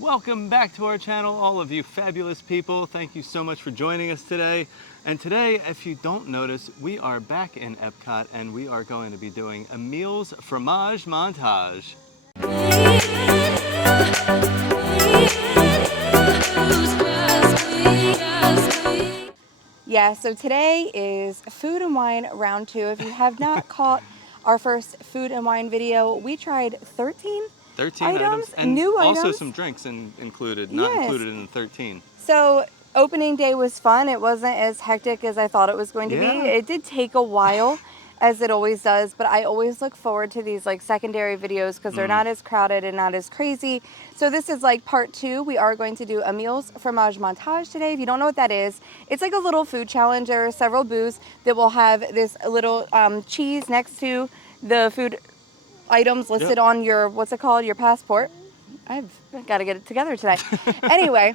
Welcome back to our channel, all of you fabulous people. Thank you so much for joining us today. And today, if you don't notice, we are back in Epcot and we are going to be doing a meals fromage montage. Yeah, so today is food and wine round 2. If you have not caught our first food and wine video, we tried 13 items, and new also items. some drinks included, Yes. not included in the 13. So opening day was fun. It wasn't as hectic as I thought it was going to be. It did take a while, as it always does, but I always look forward to these like secondary videos because they're not as crowded and not as crazy. So this is like part 2. We are going to do a meals fromage montage today. If you don't know what that is, it's like a little food challenge. There are several booths that will have this little cheese next to the food items listed on your, what's it called, your passport. I've got to get it together today. Anyway.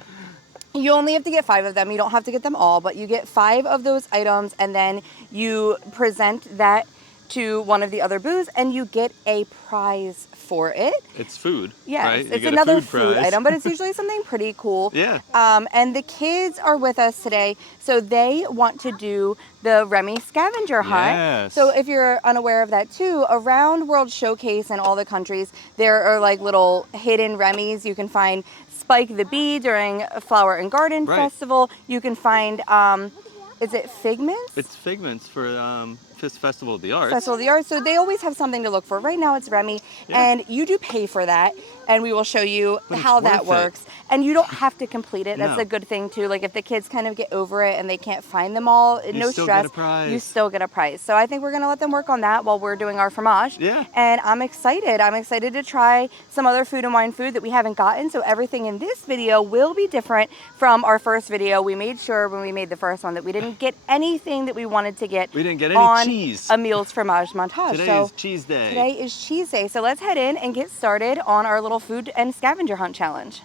You only have to get 5 of them. You don't have to get them all, but you get 5 of those items and then you present that to one of the other booths and you get a prize for it. It's food, yes, right? It's another food item, but it's usually something pretty cool. Yeah. And the kids are with us today, so they want to do the Remy scavenger hunt. Yes. So if you're unaware of that too, around World Showcase in all the countries, there are like little hidden Remys. You can find Spike the Bee during Flower and Garden Festival. You can find, is it Figments? It's Figments for Festival of the Arts. Festival of the Arts. So they always have something to look for. Right now it's Remy, and you do pay for that, and we will show you how that works. And you don't have to complete it. That's a good thing too. Like if the kids kind of get over it and they can't find them all, no stress. You still get a prize. So I think we're gonna let them work on that while we're doing our fromage. Yeah. And I'm excited. I'm excited to try some other food and wine food that we haven't gotten. So everything in this video will be different from our first video. We made sure when we made the first one that we didn't get anything that we wanted to get. We didn't get any cheese. A meals fromage montage. Today is cheese day. Today is cheese day. So let's head in and get started on our little food and scavenger hunt challenge.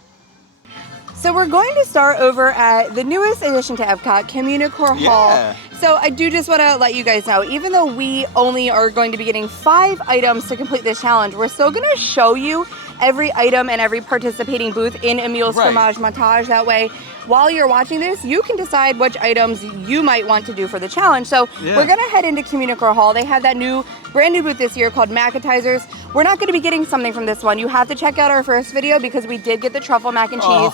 So we're going to start over at the newest addition to Epcot, Communicore Hall. So I do just want to let you guys know, even though we only are going to be getting 5 items to complete this challenge, we're still going to show you every item and every participating booth in a meals fromage montage. That way, while you're watching this, you can decide which items you might want to do for the challenge. So we're going to head into Communicore Hall. They have that brand new booth this year called Macatizers. We're not going to be getting something from this one. You have to check out our first video because we did get the truffle mac and cheese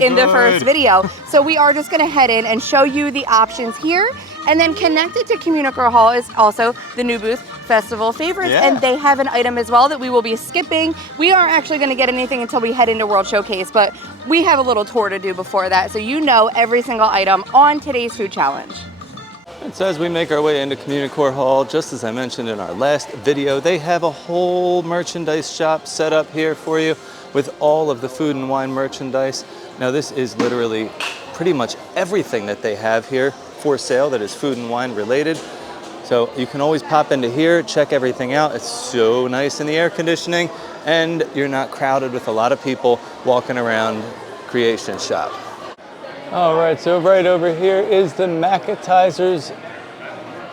in the first video. So we are just going to head in and show you the options here. And then connected to Communicore Hall is also the new booth, Festival Favorites, and they have an item as well that we will be skipping. We aren't actually going to get anything until we head into World Showcase, but we have a little tour to do before that, so you know every single item on today's food challenge. And so as we make our way into Communicore Hall, just as I mentioned in our last video, they have a whole merchandise shop set up here for you with all of the food and wine merchandise. Now this is literally pretty much everything that they have here for sale that is food and wine related. So you can always pop into here, check everything out. It's so nice in the air conditioning and you're not crowded with a lot of people walking around Creation Shop. All right, so right over here is the Macatizers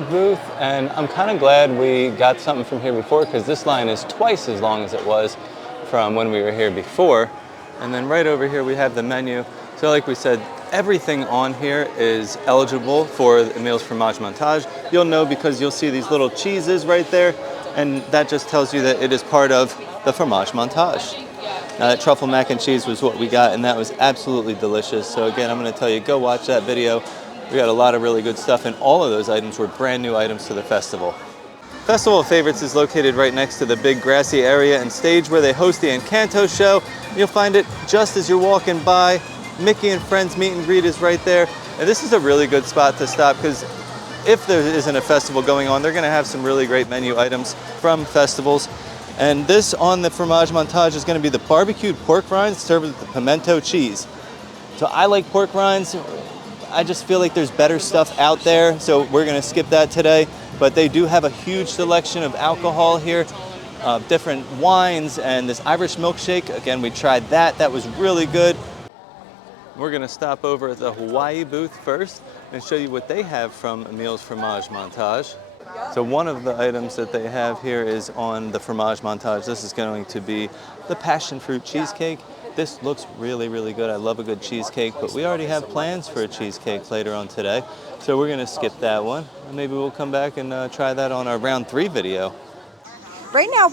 booth, and I'm kind of glad we got something from here before because this line is twice as long as it was from when we were here before. And then right over here we have the menu. So like we said, everything on here is eligible for the meals fromage montage. You'll know because you'll see these little cheeses right there, and that just tells you that it is part of the fromage montage. Now that truffle mac and cheese was what we got, and that was absolutely delicious. So again, I'm going to tell you, go watch that video. We got a lot of really good stuff, and all of those items were brand new items to the festival. Festival of Favorites is located right next to the big grassy area and stage where they host the Encanto show. You'll find it just as you're walking by. Mickey and Friends meet and greet is right there. And this is a really good spot to stop because if there isn't a festival going on, they're going to have some really great menu items from festivals. And this on the fromage montage is going to be the barbecued pork rinds served with the pimento cheese. So I like pork rinds. I just feel like there's better stuff out there, so we're going to skip that today. But they do have a huge selection of alcohol here, different wines, and this Irish milkshake. Again, we tried that. That was really good. We're going to stop over at the Hawaii booth first and show you what they have from a meals fromage montage. So one of the items that they have here is on the fromage montage. This is going to be the passion fruit cheesecake. this looks really, really good. I love a good cheesecake, but we already have plans for a cheesecake later on today. So we're gonna skip that one. Maybe we'll come back and try that on our round 3 video. Right now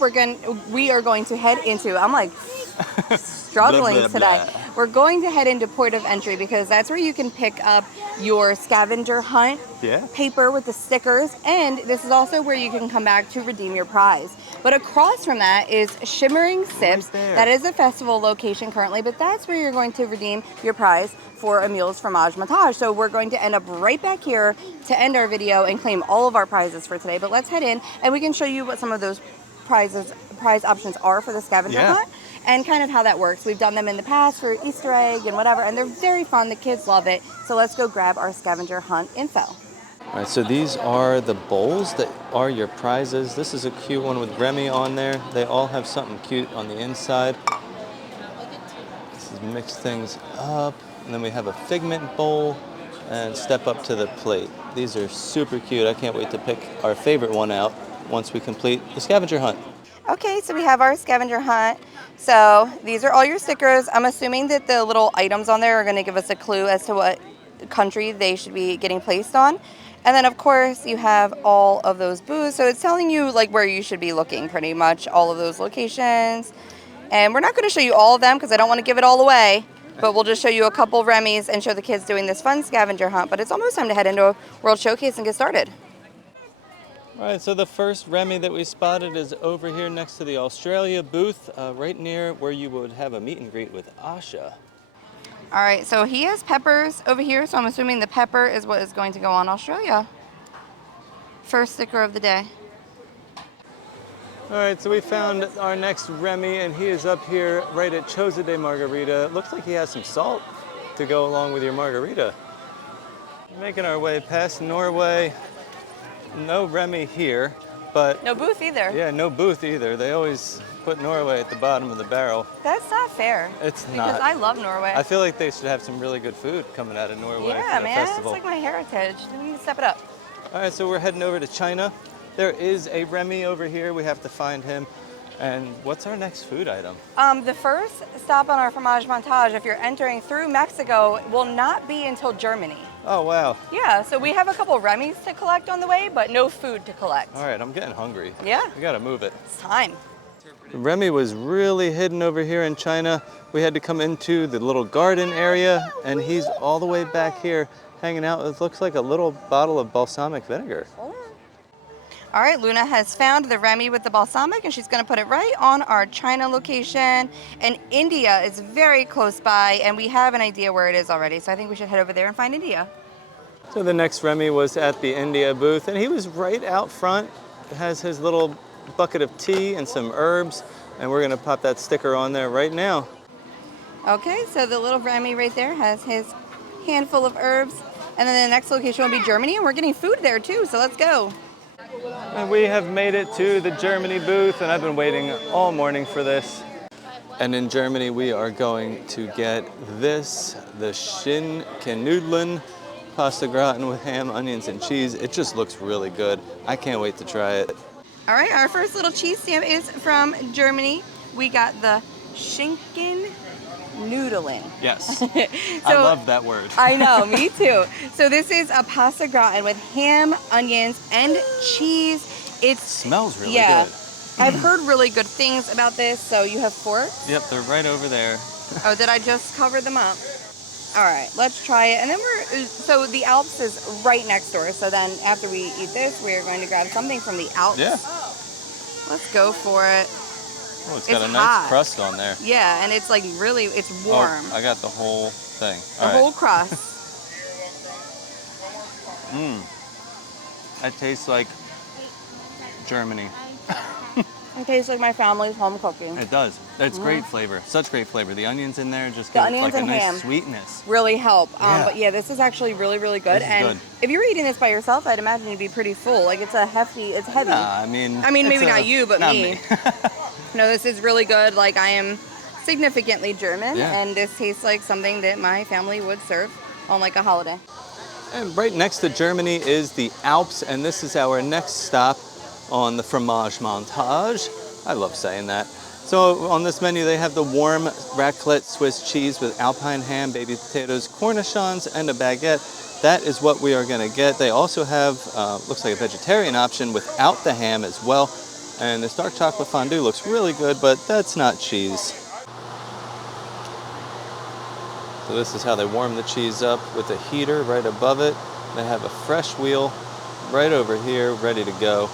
we are going to head into, I'm like struggling Blah, blah, today. blah. We're going to head into port of entry because that's where you can pick up your scavenger hunt paper with the stickers, and this is also where you can come back to redeem your prize. But across from that is Shimmering Sips. Right, that is a festival location currently, but that's where you're going to redeem your prize for a Mule's Fromage Montage. So we're going to end up right back here to end our video and claim all of our prizes for today. But let's head in and we can show you what some of those prize options are for the scavenger hunt and kind of how that works. We've done them in the past for Easter egg and whatever, and they're very fun. The kids love it. So let's go grab our scavenger hunt info. All right, so these are the bowls that are your prizes. This is a cute one with Remy on there. They all have something cute on the inside. This is mix things up. And then we have a figment bowl and step up to the plate. These are super cute. I can't wait to pick our favorite one out once we complete the scavenger hunt. Okay, so we have our scavenger hunt. So these are all your stickers. I'm assuming that the little items on there are going to give us a clue as to what country they should be getting placed on. And then of course you have all of those booths. So it's telling you like where you should be looking, pretty much all of those locations. And we're not going to show you all of them because I don't want to give it all away. But we'll just show you a couple Remy's and show the kids doing this fun scavenger hunt. But it's almost time to head into a World Showcase and get started. All right, so the first Remy that we spotted is over here next to the Australia booth, right near where you would have a meet and greet with Asha. All right, so he has peppers over here, so I'm assuming the pepper is what is going to go on Australia. First sticker of the day. All right, so we found our next Remy, and he is up here right at Choza de Margarita. Looks like he has some salt to go along with your margarita. Making our way past Norway. No Remy here, but... No booth either. Yeah, no booth either. They always put Norway at the bottom of the barrel. That's not fair. It's not. Because I love Norway. I feel like they should have some really good food coming out of Norway yeah, for the man, festival. it's like my heritage. We need to step it up. All right, so we're heading over to China. There is a Remy over here. We have to find him. And what's our next food item? The first stop on our fromage montage, if you're entering through Mexico, will not be until Germany. Oh, wow. Yeah, so we have a couple Remy's to collect on the way, but no food to collect. All right, I'm getting hungry. Yeah. We gotta move it. It's time. Remy was really hidden over here in China. We had to come into the little garden area, and he's all the way back here hanging out. It looks like a little bottle of balsamic vinegar. All right, Luna has found the Remy with the balsamic, and she's going to put it right on our China location. And India is very close by, and we have an idea where it is already. So I think we should head over there and find India. So the next Remy was at the India booth, and he was right out front. It has his little bucket of tea and some herbs, and we're going to pop that sticker on there right now. Okay, so the little Remy right there has his handful of herbs. And then the next location will be Germany, and we're getting food there too, so let's go. And we have made it to the Germany booth, and I've been waiting all morning for this. And in Germany, we are going to get this, the Schinkennudeln pasta gratin with ham, onions, and cheese. It just looks really good. I can't wait to try it. All right, our first little cheese stamp is from Germany. We got the Schinkennudeln. Yes. So, I love that word. I know, me too. So this is a pasta gratin with ham, onions, and cheese. It smells really good. I've heard really good things about this. So you have forks? Yep, they're right over there. Oh, did I just cover them up? All right, let's try it. And then so the Alps is right next door. So then after we eat this, we're going to grab something from the Alps. Yeah. Let's go for it. Oh, it's got a hot. nice crust on there. Yeah, and it's like really, it's warm. Oh, I got the whole thing. The whole crust. That tastes like Germany. It tastes like my family's home cooking. It does. It's great flavor. Such great flavor. The onions in there just The give onions like a and nice ham sweetness. really help. Yeah. But yeah, this is actually really, really good. This is And good. if you were eating this by yourself, I'd imagine you'd be pretty full. Like it's it's heavy. Nah, I mean maybe not you, but not me. No, this is really good. Like I am significantly German, Yeah. and this tastes like something that my family would serve on like a holiday. And right next to Germany is the Alps, and this is our next stop on the fromage montage. I love saying that. So on this menu, they have the warm raclette Swiss cheese with alpine ham, baby potatoes, cornichons, and a baguette. That is what we are going to get. They also have, looks like a vegetarian option without the ham as well. And this dark chocolate fondue looks really good, but that's not cheese. So this is how they warm the cheese up with a heater right above it. They have a fresh wheel right over here, ready to go.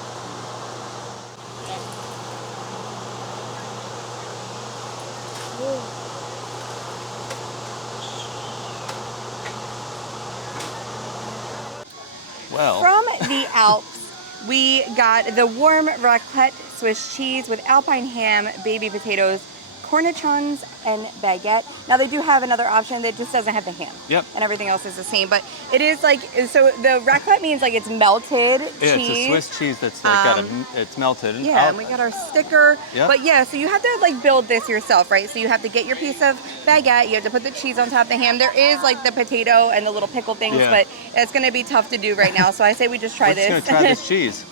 Well, from the Alps, we got the warm raclette Swiss cheese with alpine ham, baby potatoes, cornichons, and baguette. Now they do have another option that just doesn't have the ham. Yep. And everything else is the same, but it is like, so the raclette means like it's melted cheese. Yeah, it's a Swiss cheese that's like it's melted. Yeah, and we got our sticker. Yep. But yeah, so you have to like build this yourself, right? So you have to get your piece of baguette, you have to put the cheese on top of the ham. There is like the potato and the little pickle things, but it's gonna be tough to do right now. So I say we just try this. We're just gonna try this cheese.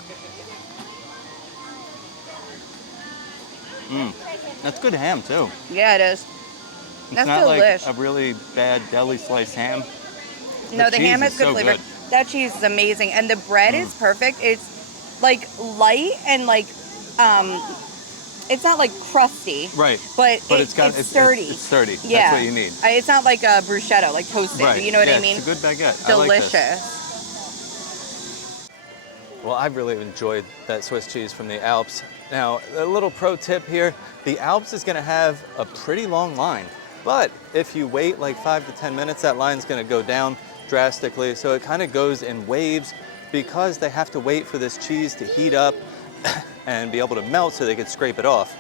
That's good ham too. Yeah, it is. That's not delish. like a really bad deli slice ham. No, the ham has good flavor. That cheese is amazing, and the bread is perfect. It's like light and like it's not like crusty. Right. But it's sturdy. It's sturdy. Yeah. That's what you need. It's not like a bruschetta, like toasted. Right. You know what I mean? It's a good baguette. Delicious. I like this. Well, I've really enjoyed that Swiss cheese from the Alps. Now, a little pro tip here, the Alps is gonna have a pretty long line, but if you wait like 5 to 10 minutes, that line's gonna go down drastically. So it kind of goes in waves because they have to wait for this cheese to heat up and be able to melt so they can scrape it off.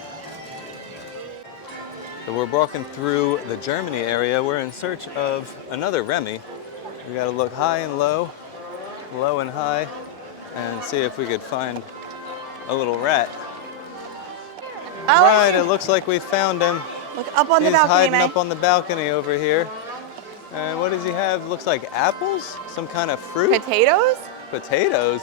So we're walking through the Germany area. We're in search of another Remy. We gotta look high and low, low and high, and see if we could find a little rat. Oh, Right, it looks like we found him. Look up on the balcony, He's hiding man. up on the balcony over here. And what does he have? Looks like apples? Some kind of fruit? Potatoes? Potatoes?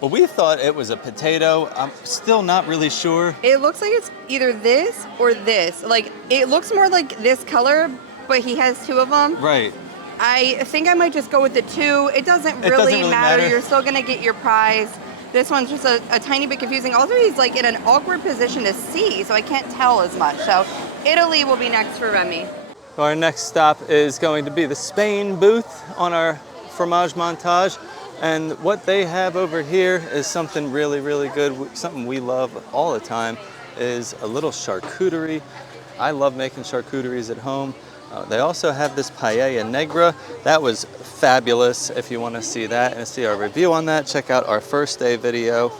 Well, we thought it was a potato. I'm still not really sure. It looks like it's either this or this. Like, it looks more like this color, but he has two of them. Right. I think I might just go with the two. It doesn't really matter. You're still gonna get your prize. This one's just a tiny bit confusing. Also, he's like in an awkward position to see, so I can't tell as much. So Italy will be next for Remy. Our next stop is going to be the Spain booth on our fromage montage. And what they have over here is something really, really good. Something we love all the time is a little charcuterie. I love making charcuteries at home. They also have this paella negra. That was fabulous. If you want to see that and see our review on that, check out our first day video.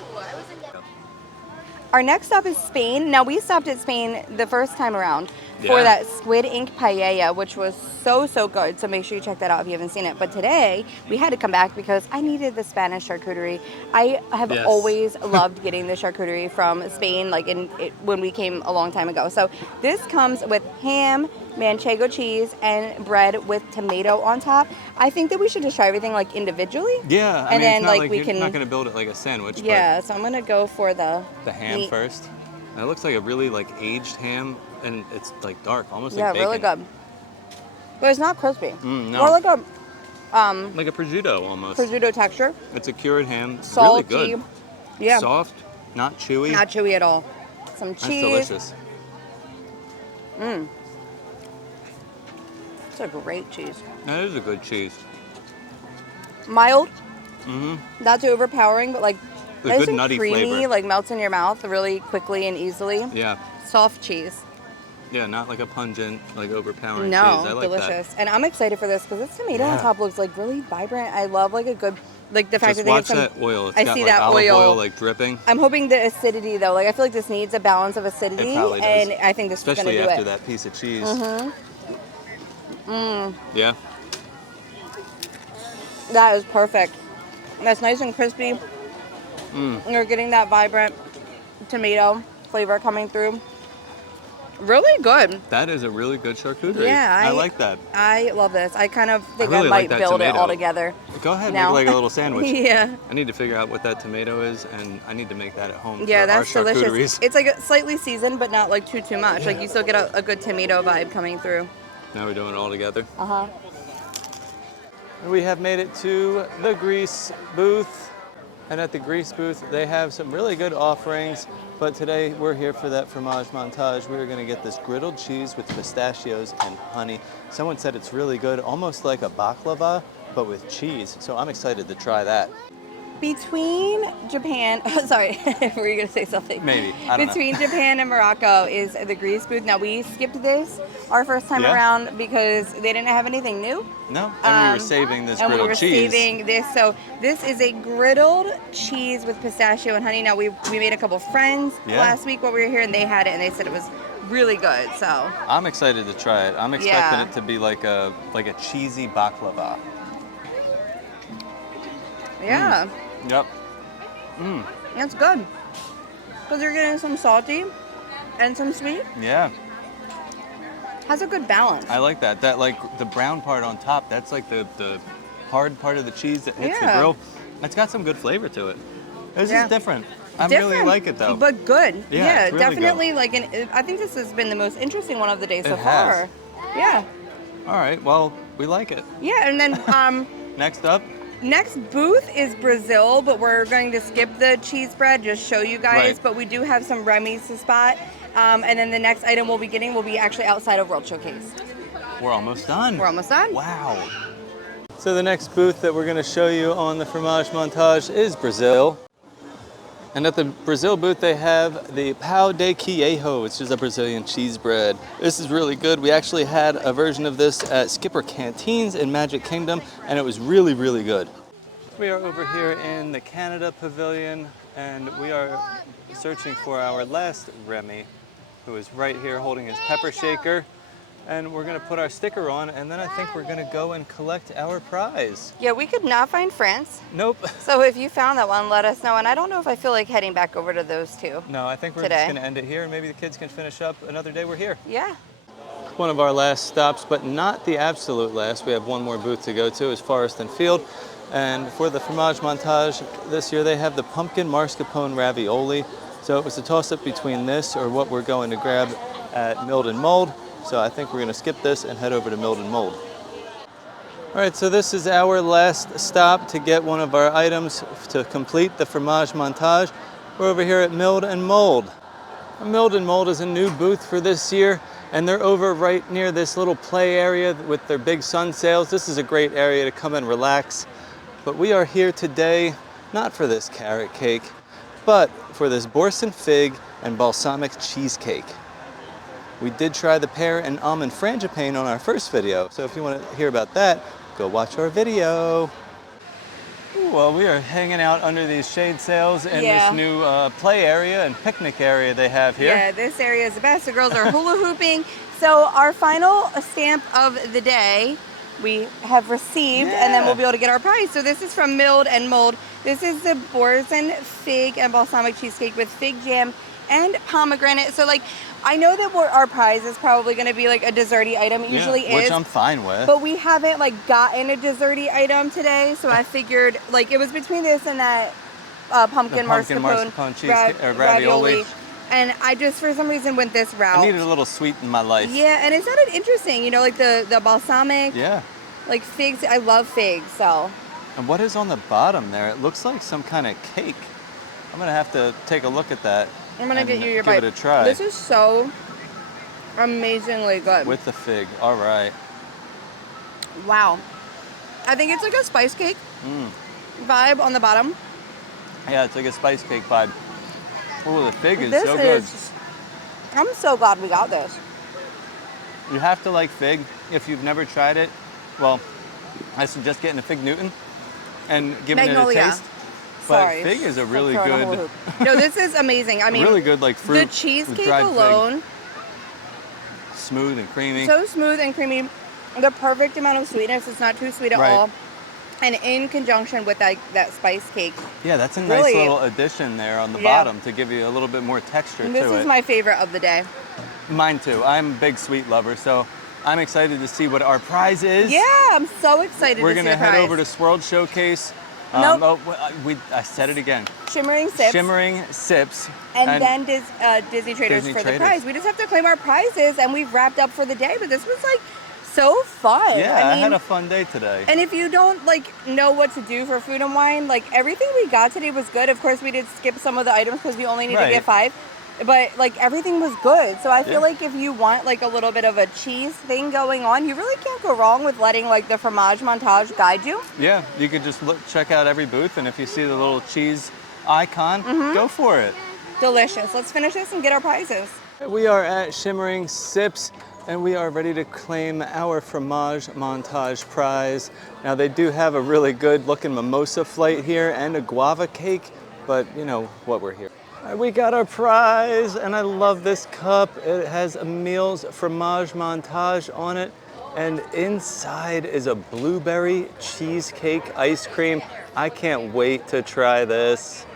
Our next stop is Spain. Now, we stopped at Spain the first time around for that squid ink paella, which was so good. So make sure you check that out if you haven't seen it. But today, we had to come back because I needed the Spanish charcuterie. I have always loved getting the charcuterie from Spain, like when we came a long time ago. So this comes with ham, manchego cheese, and bread with tomato on top. I think that we should just try everything like individually. Yeah, I and mean, then it's not like we can. You're not gonna build it like a sandwich. Yeah, so I'm gonna go for the ham meat first. And it looks like a really like aged ham, and it's like dark, almost like bacon. Yeah, really good. But it's not crispy. No. More like a like a prosciutto almost. prosciutto texture. It's a cured ham. Salty. Really good. Yeah. Soft, not chewy. Not chewy at all. Some cheese. That's delicious. It's a great cheese. That is a good cheese. Mild. Not too overpowering, but like A nice good and nutty creamy, flavor. like melts in your mouth really quickly and easily. Yeah. Soft cheese. Yeah, not like a pungent, like overpowering No, cheese. I like delicious. that. And I'm excited for this because this tomato on top looks like really vibrant. I love like a good, like the fact Just that they have watch some. that oil. It's I got see like that olive oil. like dripping. I'm hoping the acidity though. Like I feel like this needs a balance of acidity, It probably does. and I think this Especially is gonna do after it. that piece of cheese. Yeah. That is perfect. That's nice and crispy. You're getting that vibrant tomato flavor coming through. Really good. That is a really good charcuterie. Yeah, I like that. I love this. I kind of think really I like might that build it tomato. all together. Go ahead, now. make like a little sandwich. Yeah. I need to figure out what that tomato is, and I need to make that at home. Yeah, for that's our delicious. charcuteries. It's like slightly seasoned, but not like too much. Like you still get a good tomato vibe coming through. Now we're doing it all together. Uh-huh. We have made it to the Greece booth. And at the Greece booth, they have some really good offerings. But today we're here for that fromage montage. We are going to get this griddled cheese with pistachios and honey. Someone said it's really good, almost like a baklava, but with cheese. So I'm excited to try that. Between Japan, oh, sorry, were you going to say something? Maybe, I don't Between know. Japan and Morocco is the Greece booth. Now we skipped this our first time around because they didn't have anything new. No, and we were saving this griddled cheese. And we were saving this. So this is a griddled cheese with pistachio and honey. Now we made a couple friends last week while we were here, and they had it, and they said it was really good. So I'm excited to try it. I'm expecting it to be like a cheesy baklava. Yeah. Yep. That's good. Because you're getting some salty and some sweet. Yeah. Has a good balance. I like that. That like the brown part on top, that's like the hard part of the cheese that hits the grill. It's got some good flavor to it. This is different. I really like it though. But good. Yeah, it's really definitely good. I think this has been the most interesting one of the day so It far. has. Yeah. All right, well, we like it. Yeah, and then Next up. next booth is Brazil, but we're going to skip the cheese bread, just show you guys. Right. But we do have some Remy's to spot. And then the next item we'll be getting will be actually outside of World Showcase. We're almost done. We're almost done. Wow. So the next booth that we're going to show you on the fromage montage is Brazil. And at the Brazil booth, they have the pão de queijo, which is a Brazilian cheese bread. This is really good. We actually had a version of this at Skipper Canteens in Magic Kingdom, and it was really, really good. We are over here in the Canada Pavilion, and we are searching for our last Remy, who is right here holding his pepper shaker. And we're gonna put our sticker on, and then I think we're gonna go and collect our prize. Yeah, we could not find France. Nope. So if you found that one, let us know. And I don't know if I feel like heading back over to those two. No, I think we're just gonna end it here, and maybe the kids can finish up another day we're here. Yeah. One of our last stops, but not the absolute last. We have one more booth to go to, is Forest and Field. And for the fromage montage this year, they have the pumpkin mascarpone ravioli. So it was a toss-up between this or what we're going to grab at Milled and Mold. So I think we're going to skip this and head over to Milled and Mold. All right, so this is our last stop to get one of our items to complete the fromage montage. We're over here at Milled and Mold. Milled and Mold is a new booth for this year, and they're over right near this little play area with their big sun sails. This is a great area to come and relax. But we are here today, not for this carrot cake, but for this boursin fig and balsamic cheesecake. We did try the pear and almond frangipane on our first video, so if you want to hear about that, go watch our video. Well, we are hanging out under these shade sails in this new play area and picnic area they have here. Yeah, this area is the best. The girls are hula hooping. So our final stamp of the day we have received, and then we'll be able to get our prize. So this is from Milled and Mold. This is the boursin fig and balsamic cheesecake with fig jam and pomegranate. So like, I know that our prize is probably going to be like a desserty item. It usually is. Which I'm fine with. But we haven't like gotten a desserty item today, so I figured like it was between this and that pumpkin mascarpone cheesecake or ravioli. And I just for some reason went this route. I needed a little sweet in my life. Yeah, and it sounded interesting. You know, like the balsamic. Yeah. Like figs. I love figs. So. And what is on the bottom there? It looks like some kind of cake. I'm gonna have to take a look at that. I'm gonna get you your bite. Give it a try. This is so amazingly good. With the fig, all right. Wow. I think it's like a spice cake vibe on the bottom. Yeah, it's like a spice cake vibe. Oh, the fig is so good. I'm so glad we got this. You have to like fig if you've never tried it. Well, I suggest getting a Fig Newton and giving Magnolia. it a taste. But fig is a really good. No, this is amazing. I mean, really good like fruit. The cheesecake alone, smooth and creamy. So smooth and creamy. The perfect amount of sweetness. It's not too sweet at all. And in conjunction with that spice cake. Yeah, that's a nice little addition there on the bottom to give you a little bit more texture to it. This is my favorite of the day. Mine too. I'm a big sweet lover, so I'm excited to see what our prize is. Yeah, I'm so excited We're to see gonna the head prize. over to Swirled Showcase. Nope. I said it again. Shimmering Sips. Shimmering Sips. And then Disney Traders Disney for Traders. the prize. We just have to claim our prizes, and we've wrapped up for the day. But this was like so fun. Yeah, I had a fun day today. And if you don't like know what to do for Food and Wine, like everything we got today was good. Of course, we did skip some of the items because we only need to get 5. But like everything was good. So I feel like if you want like a little bit of a cheese thing going on, you really can't go wrong with letting like the fromage montage guide you. Yeah, you could just check out every booth, and if you see the little cheese icon, go for it. Delicious. Let's finish this and get our prizes. We are at Shimmering Sips, and we are ready to claim our fromage montage prize. Now they do have a really good looking mimosa flight here and a guava cake, but you know what, we're here. We got our prize, and I love this cup. It has Emil's fromage montage on it, and inside is a blueberry cheesecake ice cream. I can't wait to try this.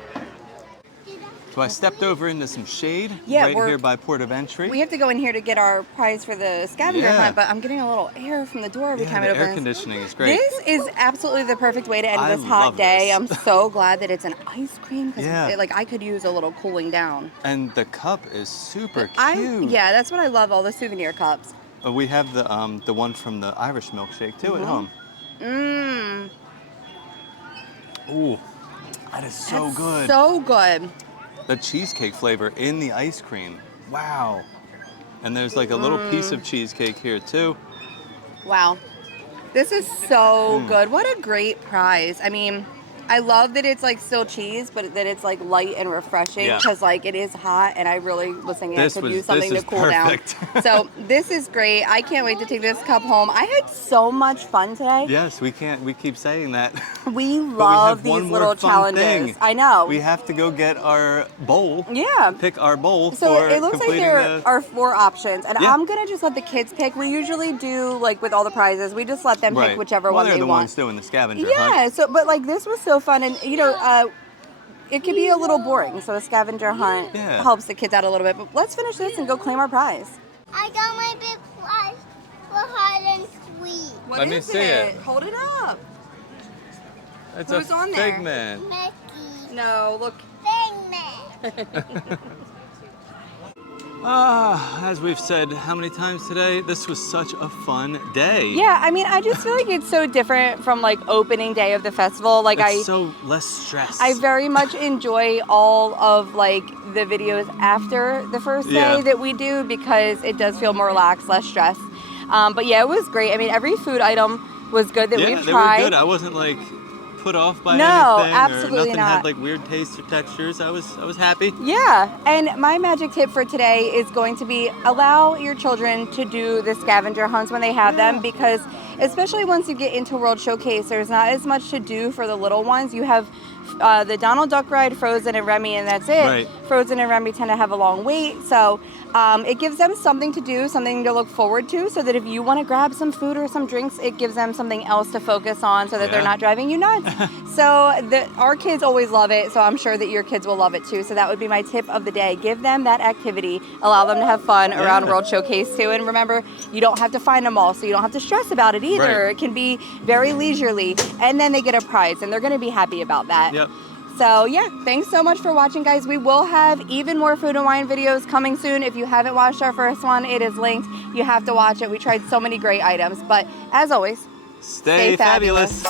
So I stepped over into some shade right here by port of entry. We have to go in here to get our prize for the scavenger hunt, but I'm getting a little air from the door every time it opens. Air conditioning is great. This is absolutely the perfect way to end this hot day. I'm so glad that it's an ice cream because like I could use a little cooling down. And the cup is super cute. Yeah, that's what I love, all the souvenir cups. We have the one from the Irish milkshake too at home. Mmm. Ooh, that is so good. So good. The cheesecake flavor in the ice cream. Wow. And there's like a little piece of cheesecake here too. Wow. This is so good. What a great prize. I mean, I love that it's like still cheese, but that it's like light and refreshing because like it is hot, and I really was thinking I could use something to cool down. So this is great. I can't wait to take this cup home. I had so much fun today. Yes, we keep saying that. We love these little challenges. I know. We have to go get our bowl. Yeah. Pick our bowl so it looks like there are 4 options, and I'm gonna just let the kids pick. We usually do like with all the prizes, we just let them pick whichever one they want. They're the ones doing the scavenger hunt. Yeah. So, but like this was so fun, and you know, it can be a little boring. So a scavenger hunt helps the kids out a little bit. But let's finish this and go claim our prize. I got my big prize for hide and sweet. Let me see it. Hold it up. It's Who's a on there? figment. Mickey. No, look. Figment. As we've said how many times today, this was such a fun day. Yeah, I mean, I just feel like it's so different from like opening day of the festival. Like it's so less stress. I very much enjoy all of like the videos after the first day that we do because it does feel more relaxed, less stress. But yeah, it was great. I mean, every food item was good that we've tried. Yeah, they were good. I wasn't like put off by anything. Absolutely or nothing not. had like weird tastes or textures. I was happy. Yeah, and my magic tip for today is going to be allow your children to do the scavenger hunts when they have them, because especially once you get into World Showcase, there's not as much to do for the little ones. You have the Donald Duck ride, Frozen, and Remy, and that's it. Right. Frozen and Remy tend to have a long wait, so it gives them something to do, something to look forward to, so that if you want to grab some food or some drinks, it gives them something else to focus on so that they're not driving you nuts. So our kids always love it, so I'm sure that your kids will love it too. So that would be my tip of the day. Give them that activity. Allow them to have fun around World Showcase too. And remember, you don't have to find them all, so you don't have to stress about it either. It can be very leisurely, and then they get a prize, and they're going to be happy about that. Yep. So yeah, thanks so much for watching, guys. We will have even more Food and Wine videos coming soon. If you haven't watched our first one, it is linked. You have to watch it. We tried so many great items. But as always, stay fabulous.